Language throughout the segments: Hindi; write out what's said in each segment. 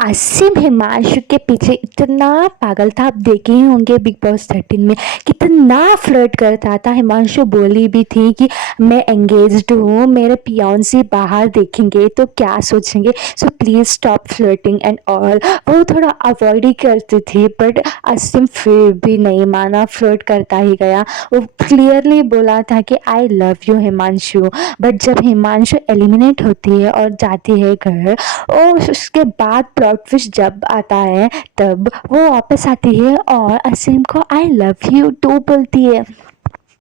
आसिम हिमांशु के पीछे इतना पागल था। आप देखे ही होंगे बिग बॉस 13 में कितना फ्लर्ट करता था। हिमांशु बोली भी थी कि मैं एंगेज्ड हूँ, मेरे पियोन्सी बाहर देखेंगे तो क्या सोचेंगे, so please stop flirting and all. वो थोड़ा अवॉइड ही करती थी, बट आसिम फिर भी नहीं माना, फ्लर्ट करता ही गया। वो क्लियरली बोला था कि I love you Himanshu, but जब हिमांशु एलिमिनेट होती है और जाती है घर, और उसके बाद प्लॉट ट्विस्ट जब आता है तब वो वापस आती है और असीम को आई लव यू टू बोलती है।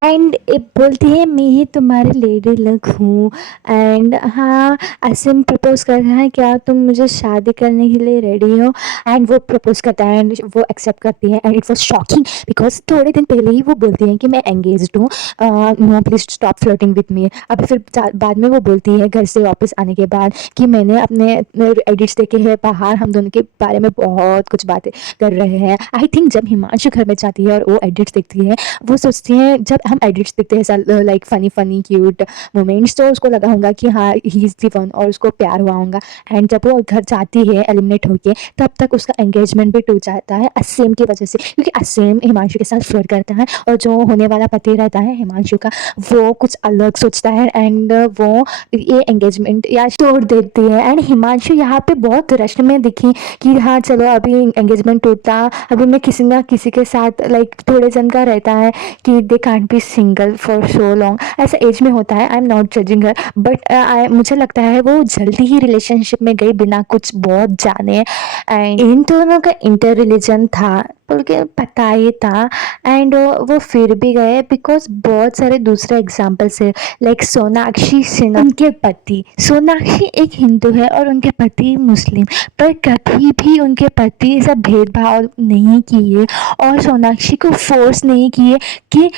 एंड बोलती है मैं ही तुम्हारी लेडी लक हूँ। एंड हाँ, असीम प्रपोज करता है क्या तुम मुझे शादी करने के लिए रेडी हो। एंड वो प्रपोज करता है एंड वो एक्सेप्ट करती है and it was shocking because थोड़े दिन पहले ही वो बोलती है कि मैं एंगेज्ड हूँ, no please stop flirting with me. अभी फिर बाद में वो बोलती है घर से वापस आने के बाद कि मैंने अपने एडिट्स देखे हैं बाहर, हम दोनों के बारे में बहुत कुछ बातें कर रहे हैं। आई थिंक जब हिमांशु घर में जाती है और वो एडिट्स देखती है, वो सोचती है, जब हम एडिट्स देखते हैं like funny funny cute moments, तो उसको लगा होगा कि हाँ ही इज दी वन और उसको प्यार हुआ होगा। एंड जब वो घर जाती है एलिमिनेट होके, तब तक उसका एंगेजमेंट भी टूट जाता है असीम की वजह से, क्योंकि असीम हिमांशु के साथ फ्लर्ट करता है और जो होने वाला पति रहता है हिमांशु का, वो कुछ अलग सोचता है एंड वो ये एंगेजमेंट या तोड़ देती है। एंड हिमांशु यहाँ पे बहुत रश में दिखी कि हाँ चलो अभी एंगेजमेंट टूटा, अभी मैं किसी ना किसी के साथ लाइक थोड़े जन का रहता है कि they can't be single for so long, ऐसा एज में होता है। I am not judging her, but मुझे लगता है वो जल्दी ही रिलेशनशिप में गई बिना कुछ बहुत जाने। एंड इन दोनों का इंटर रिलीजन था बोल के पता ही था। एंड वो फिर भी गए बिकॉज बहुत सारे दूसरे एग्जाम्पल्स है, लाइक सोनाक्षी सिन्हा, उनके पति सोनाक्षी एक हिंदू है और उनके पति मुस्लिम, पर कभी भी उनके पति ऐसा भेदभाव नहीं किए और सोनाक्षी को फोर्स नहीं किए कि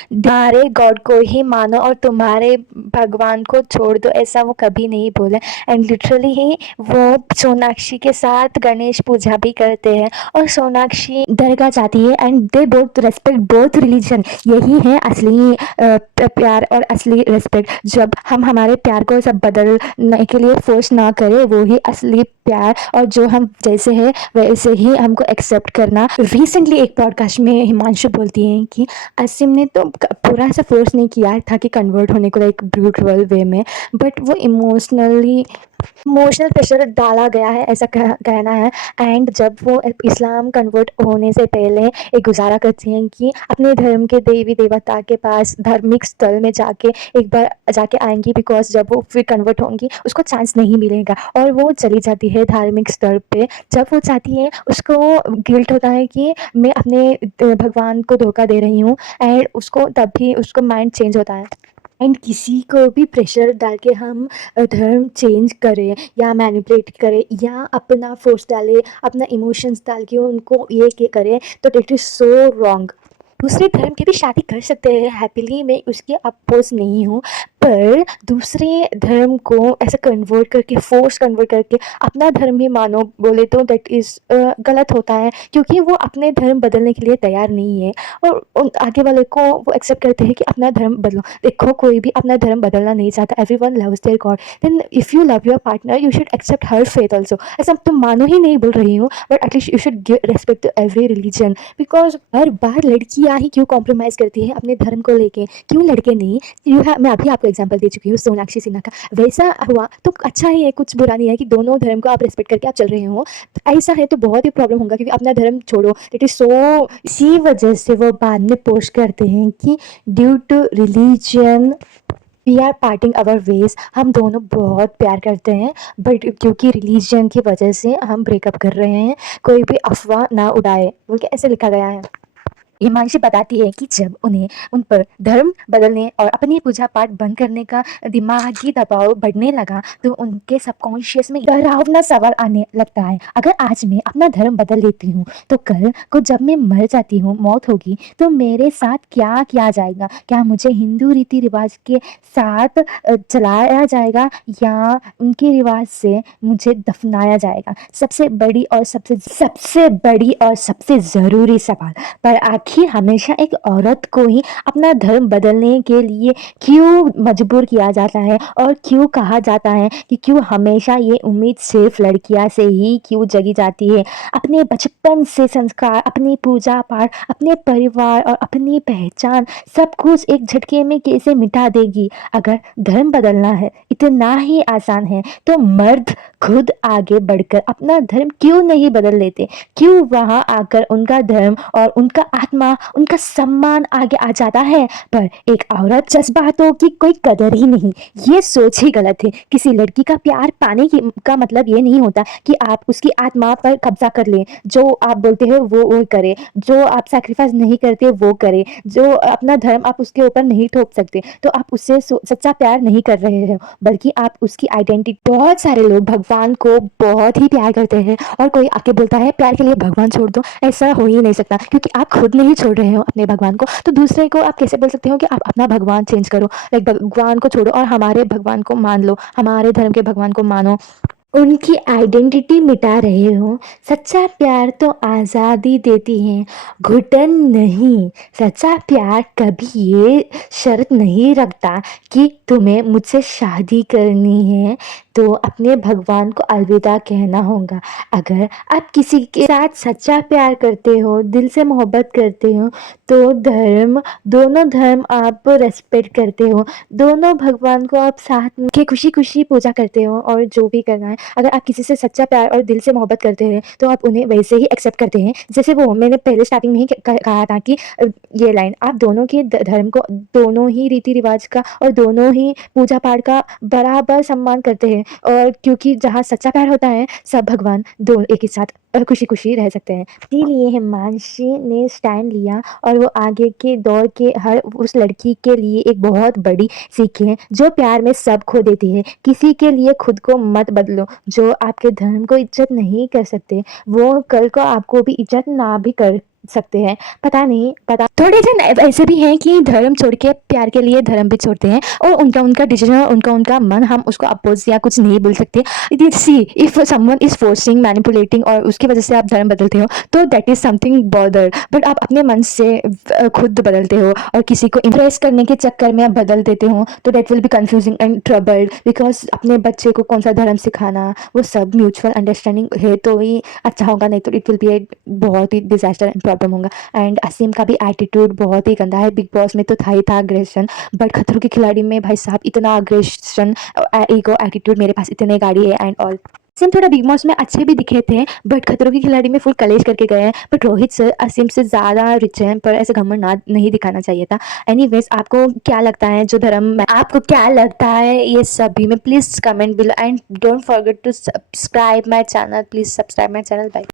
तुम्हारे गॉड को ही मानो और तुम्हारे भगवान को छोड़ दो, ऐसा वो कभी नहीं बोले। एंड लिटरली ही वो सोनाक्षी के साथ गणेश पूजा भी करते हैं और सोनाक्षी दरगाह जाती है and they both respect both religion. यही है असली प्यार और असली रेस्पेक्ट, जब हम हमारे प्यार को सब बदलने के लिए फोर्स ना करें, वो ही असली प्यार, और जो हम जैसे हैं वैसे ही हमको एक्सेप्ट करना। रिसेंटली एक पॉडकास्ट में हिमांशु बोलती हैं कि असीम ने तो पूरा ऐसा फोर्स नहीं किया था कि कन्वर्ट होने को लाइक ब्यूटीफुल वे में, बट वो इमोशनल प्रेशर डाला गया है, ऐसा कहना है। एंड जब वो इस्लाम कन्वर्ट होने से पहले एक गुजारा करती हैं कि अपने धर्म के देवी देवता के पास धार्मिक स्थल में जाके एक बार जाके आएंगी, बिकॉज जब वो फिर कन्वर्ट होंगी उसको चांस नहीं मिलेगा, और वो चली जाती है धार्मिक स्थल पे। जब वो चाहती है, उसको गिल्ट होता है कि मैं अपने भगवान को धोखा दे रही हूँ, एंड उसको तभी उसको माइंड चेंज होता है। एंड किसी को भी प्रेशर डाल के हम धर्म चेंज करें या मैनिपुलेट करें या अपना फोर्स डालें, अपना इमोशंस डाल के उनको ये करें, तो इट इज़ सो रॉन्ग। दूसरे धर्म की भी शादी कर सकते हैं हैप्पीली, मैं उसके अपोज नहीं हूँ, पर दूसरे धर्म को ऐसा कन्वर्ट करके फोर्स कन्वर्ट करके अपना धर्म ही मानो बोले तो दैट इज़ गलत होता है, क्योंकि वो अपने धर्म बदलने के लिए तैयार नहीं है और आगे वाले को वो एक्सेप्ट करते हैं कि अपना धर्म बदलो। देखो कोई भी अपना धर्म बदलना नहीं चाहता, everyone loves their god, then if you love your partner you should accept her faith also. ऐसा तुम मानो ही नहीं बोल रही हूँ, but at least you should give respect to every religion, because हर बार लड़कियाँ ही क्यों कॉम्प्रोमाइज़ करती है अपने धर्म को लेके, क्यों लड़के नहीं। मैं अभी आपको एग्जांपल दे चुकी हूँ सोनाक्षी सिन्हा का, वैसा हुआ तो अच्छा ही है, कुछ बुरा नहीं है कि दोनों धर्म को आप रिस्पेक्ट करके आप चल रहे हो। ऐसा है तो बहुत ही प्रॉब्लम होगा क्योंकि अपना धर्म छोड़ो, इट इज़ सो। इसी वजह से वो बाद में पोस्ट करते हैं कि due to religion we are parting our ways, हम दोनों बहुत प्यार करते हैं बट क्योंकि रिलीजन की वजह से हम ब्रेकअप कर रहे हैं, कोई भी अफवाह ना उड़ाए बोल के ऐसे लिखा गया है। हिमांशी बताती है कि जब उन्हें उन पर धर्म बदलने और अपनी पूजा पाठ बंद करने का दिमागी दबाव बढ़ने लगा, तो उनके सबकॉन्शियस में डरावना सवाल आने लगता है, अगर आज मैं अपना धर्म बदल लेती हूँ तो कल को जब मैं मर जाती हूँ, मौत होगी, तो मेरे साथ क्या किया जाएगा, क्या मुझे हिंदू रीति रिवाज के साथ चलाया जाएगा या उनके रिवाज से मुझे दफनाया जाएगा। सबसे बड़ी और सबसे ज़रूरी सवाल, पर आखिर आखिर हमेशा एक औरत को ही अपना धर्म बदलने के लिए क्यों मजबूर किया जाता है और क्यों कहा जाता है कि क्यों हमेशा ये उम्मीद सिर्फ लड़कियां से ही क्यों जगी जाती है। अपने बचपन से संस्कार, अपनी पूजा पाठ, अपने परिवार और अपनी पहचान सब कुछ एक झटके में कैसे मिटा देगी। अगर धर्म बदलना है इतना ही आसान है तो मर्द खुद आगे बढ़कर अपना धर्म क्यों नहीं बदल लेते? क्यों वहां आकर उनका धर्म और उनका आत्मा, उनका सम्मान आगे आ जाता है, पर एक औरत जज्बातों की कोई कदर ही नहीं। ये सोच ही गलत है। किसी लड़की का प्यार पाने का मतलब ये नहीं होता कि आप उसकी आत्मा पर कब्जा कर लें। जो आप बोलते हो वो करे, जो आप सैक्रिफाइस नहीं करते वो करे, जो अपना धर्म आप उसके ऊपर नहीं थोप सकते, तो आप उससे सच्चा प्यार नहीं कर रहे हो, बल्कि आप उसकी आइडेंटिटी। बहुत सारे लोग भगवान को बहुत ही प्यार करते हैं और कोई आके बोलता है प्यार के लिए भगवान छोड़ दो। ऐसा हो ही नहीं सकता, क्योंकि आप खुद नहीं छोड़ रहे हो अपने भगवान को, तो दूसरे को आप कैसे बोल सकते हो कि आप अपना भगवान चेंज करो? लाइक भगवान को छोड़ो और हमारे भगवान को मान लो, हमारे धर्म के भगवान को मानो। उनकी आइडेंटिटी मिटा रहे हो। सच्चा प्यार तो आज़ादी देती है, घुटन नहीं। सच्चा प्यार कभी ये शर्त नहीं रखता कि तुम्हें मुझसे शादी करनी है तो अपने भगवान को अलविदा कहना होगा। अगर आप किसी के साथ सच्चा प्यार करते हो, दिल से मोहब्बत करते हो, तो दोनों धर्म आप रेस्पेक्ट करते हो, दोनों भगवान को आप साथ में के खुशी-खुशी पूजा करते हो और जो भी करना है। अगर आप किसी से सच्चा प्यार और दिल से मोहब्बत करते हैं, तो आप उन्हें वैसे ही एक्सेप्ट करते हैं, जैसे वो मैंने पहले स्टार्टिंग में ही कहा था कि ये लाइन आप दोनों के धर्म को, दोनों ही रीति-रिवाज का और दोनों ही पूजा-पाठ का बराबर सम्मान करते हैं, और क्योंकि जहाँ सच्चा प्यार होता है, सब भगवान दो एक ही साथ खुशी-खुशी रह सकते हैं। इसीलिए हिमांशी ने स्टैंड लिया और वो आगे के दौर के हर उस लड़की के लिए एक बहुत बड़ी सीख है, जो प्यार में सब खो देती है। किसी के लिए खुद को मत बदलो। जो आपके धर्म को इज़्ज़त नहीं कर सकते, वो कल को आपको भी इज़्ज़त ना भी कर सकते हैं। पता नहीं, पता थोड़े जन ऐसे भी हैं कि धर्म छोड़ के प्यार के लिए धर्म भी छोड़ते हैं, और उनका डिसीजन, उनका मन, हम उसको अपोज़ या कुछ नहीं बोल सकते। See if someone is forcing, manipulating और उसकी वजह से आप धर्म बदलते हो, तो that is something bother. But आप अपने मन से खुद बदलते हो और किसी को इम्प्रेस करने के चक्कर में आप बदल देते हो, तो that will be confusing and troubled. Because अपने बच्चे को कौन सा धर्म सिखाना, वो सब म्यूचुअल अंडरस्टैंडिंग है तो ही अच्छा होगा, नहीं तो इट विल बी बहुत ही डिज़ास्टर एंड प्रॉब्लम होगा। एंड असीम का भी एटीट्यूड बहुत ही गंदा है। बिग बॉस में तो था ही था अग्रेशन, बट खतरों के खिलाड़ी में भाई साहब इतना अग्रेशन, ईगो, एटीट्यूड, मेरे पास इतने गाड़ी है एंड ऑल। असीम थोड़ा बिग बॉस में अच्छे भी दिखे थे, बट खतरों के खिलाड़ी में फुल कलेश करके गए हैं। बट रोहित सर असीम से ज़्यादा रिच हैं, पर ऐसे घमंड ना नहीं दिखाना चाहिए था। एनीवेज, आपको क्या लगता है जो धर्म, आपको क्या लगता है ये सभी में? Please comment below and don't forget to subscribe my channel. Please subscribe my channel. Bye.